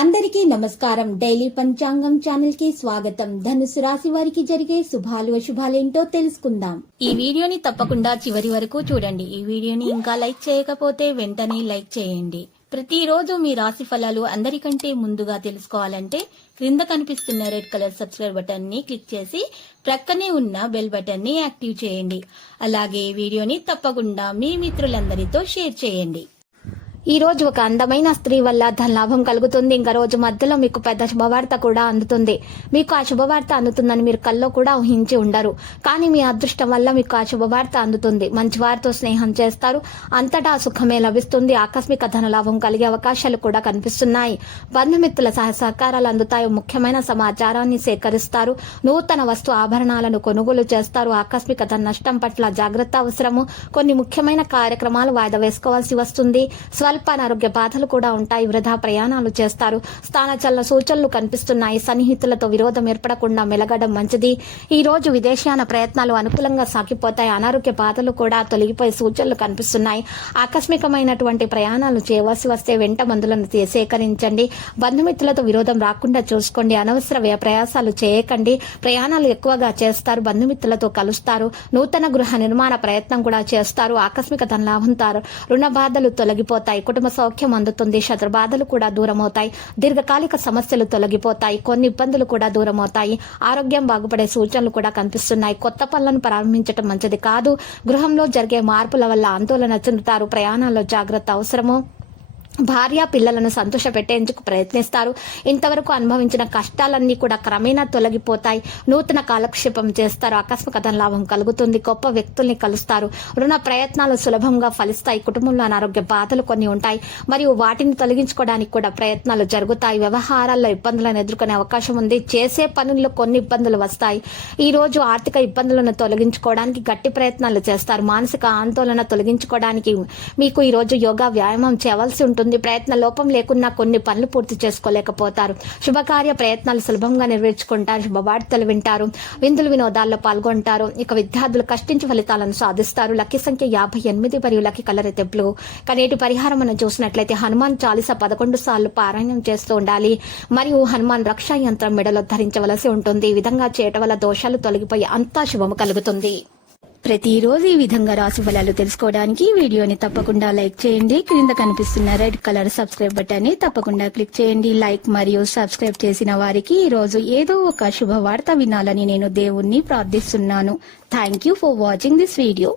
అందరికీ నమస్కారం. డైలీ పంచాంగం ఛానల్ కి స్వాగతం. ధనుసు రాశి వారికి జరిగే శుభాలు అశుభాలేంటో తెలుసుకుందాం. ఈ వీడియోని తప్పకుండా చివరి వరకు చూడండి. ఈ వీడియోని ఇంకా లైక్ చేయకపోతే వెంటనే లైక్ చేయండి. ప్రతిరోజు మీ రాశి ఫలాలు అందరికంటే ముందుగా తెలుసుకోవాలంటే క్రింద కనిపిస్తున్న రెడ్ కలర్ సబ్స్క్రైబ్ బటన్ ని క్లిక్ చేసి ప్రక్కనే ఉన్న బెల్ బటన్ ని యాక్టివ్ చేయండి. అలాగే వీడియోని తప్పకుండా మీ మిత్రులందరితో షేర్ చేయండి. ఈ రోజు ఒక అందమైన స్త్రీ వల్ల ధనలాభం కలుగుతుంది. ఇంకా రోజు మధ్యలో మీకు పెద్ద శుభవార్త కూడా అందుతుంది. మీకు ఆ శుభవార్త అందుతుందని మీరు కల్లో కూడా ఊహించి ఉండరు. కానీ మీ అదృష్టం వల్ల మీకు ఆ శుభవార్త అందుతుంది. మంచి వారితో స్నేహం చేస్తారు. అంతటా సుఖమే లభిస్తుంది. ఆకస్మిక ధనలాభం కలిగే అవకాశాలు కూడా కనిపిస్తున్నాయి. బంధుమిత్రుల సహకారాలు అందుతాయి. ముఖ్యమైన సమాచారాన్ని సేకరిస్తారు. నూతన వస్తు ఆభరణాలను కొనుగోలు చేస్తారు. ఆకస్మిక ధన నష్టం పట్ల జాగ్రత్త అవసరము. కొన్ని ముఖ్యమైన కార్యక్రమాలు వాయిదా వేసుకోవాల్సి వస్తుంది. స్వల్ప అనారోగ్య బాధలు కూడా ఉంటాయి. వృధా ప్రయాణాలు చేస్తారు. స్థానచలన సూచనలు కనిపిస్తున్నాయి. సన్నిహితులతో విరోధం ఏర్పడకుండా మెలగడం మంచిది. ఈ రోజు విదేశీయాన ప్రయత్నాలు అనుకూలంగా సాగిపోతాయి. అనారోగ్య బాధలు కూడా తొలగిపోయే సూచనలు కనిపిస్తున్నాయి. ఆకస్మికమైనటువంటి ప్రయాణాలు చేయవలసి వస్తే వెంట మందులను సేకరించండి. బంధుమిత్రులతో విరోధం రాకుండా చూసుకోండి. అనవసర వ్యయ ప్రయాసాలు చేయకండి. ప్రయాణాలు ఎక్కువగా చేస్తారు. బంధుమిత్రులతో కలుస్తారు. నూతన గృహ నిర్మాణ ప్రయత్నం కూడా చేస్తారు. ఆకస్మిక ధనలాభంతో రుణ బాధలు తొలగిపోతాయి. కుటుంబ సౌఖ్యం అందుతుంది. శత్రు బాధలు కూడా దూరమవుతాయి. దీర్ఘకాలిక సమస్యలు తొలగిపోతాయి. కొన్ని ఇబ్బందులు కూడా దూరమవుతాయి. ఆరోగ్యం బాగుపడే సూచనలు కూడా కనిపిస్తున్నాయి. కొత్త పనులను ప్రారంభించడం మంచిది కాదు. గృహంలో జరిగే మార్పుల వల్ల ఆందోళన చెందుతారు. ప్రయాణాల్లో జాగ్రత్త అవసరము. భార్య పిల్లలను సంతోష పెట్టేందుకు ప్రయత్నిస్తారు. ఇంతవరకు అనుభవించిన కష్టాలన్నీ కూడా క్రమేణా తొలగిపోతాయి. నూతన కాలక్షేపం చేస్తారు. ఆకస్మిక ధనలాభం కలుగుతుంది. గొప్ప వ్యక్తుల్ని కలుస్తారు. రుణ ప్రయత్నాలు సులభంగా ఫలిస్తాయి. కుటుంబంలో అనారోగ్య బాధలు కొన్ని ఉంటాయి మరియు వాటిని తొలగించుకోవడానికి కూడా ప్రయత్నాలు జరుగుతాయి. వ్యవహారాల్లో ఇబ్బందులను ఎదుర్కొనే అవకాశం ఉంది. చేసే పనుల్లో కొన్ని ఇబ్బందులు వస్తాయి. ఈ రోజు ఆర్థిక ఇబ్బందులను తొలగించుకోవడానికి గట్టి ప్రయత్నాలు చేస్తారు. మానసిక ఆందోళన తొలగించుకోవడానికి మీకు ఈ రోజు యోగా వ్యాయామం చేయవలసి ఉంటుంది. ప్రయత్న లోపం లేకున్నా కొన్ని పనులు పూర్తి చేసుకోలేకపోతారు. శుభకార్య ప్రయత్నాలు సులభంగా నెరవేర్చుకుంటారు. శుభవార్తలు వింటారు. విందులు వినోదాల్లో పాల్గొంటారు. ఇక విద్యార్థులు కష్టించి ఫలితాలను సాధిస్తారు. లక్కీ సంఖ్య 58 మరియు లక్కీ కలర్ అయితే బ్లూ. నేటి పరిహారం మనం చూసినట్లయితే హనుమాన్ చాలీసా 11 సార్లు పారాయణం చేస్తూ ఉండాలి. మరియు హనుమాన్ రక్షా యంత్రం మెడలో ధరించవలసి ఉంటుంది. ఈ విధంగా చేయటం వల్ల దోషాలు తొలగిపోయి అంతా శుభము కలుగుతుంది. ప్రతిరోజు ఈ విధంగా రాశి ఫలాలు తెలుసుకోవడానికి వీడియోని తప్పకుండా లైక్ చేయండి. క్రింద కనిపిస్తున్న రెడ్ కలర్ సబ్స్క్రైబ్ బటన్ ని తప్పకుండా క్లిక్ చేయండి. లైక్ మరియు సబ్స్క్రైబ్ చేసిన వారికి ఈ రోజు ఏదో ఒక శుభవార్త వినాలని నేను దేవుణ్ణి ప్రార్థిస్తున్నాను. Thank you for watching this video.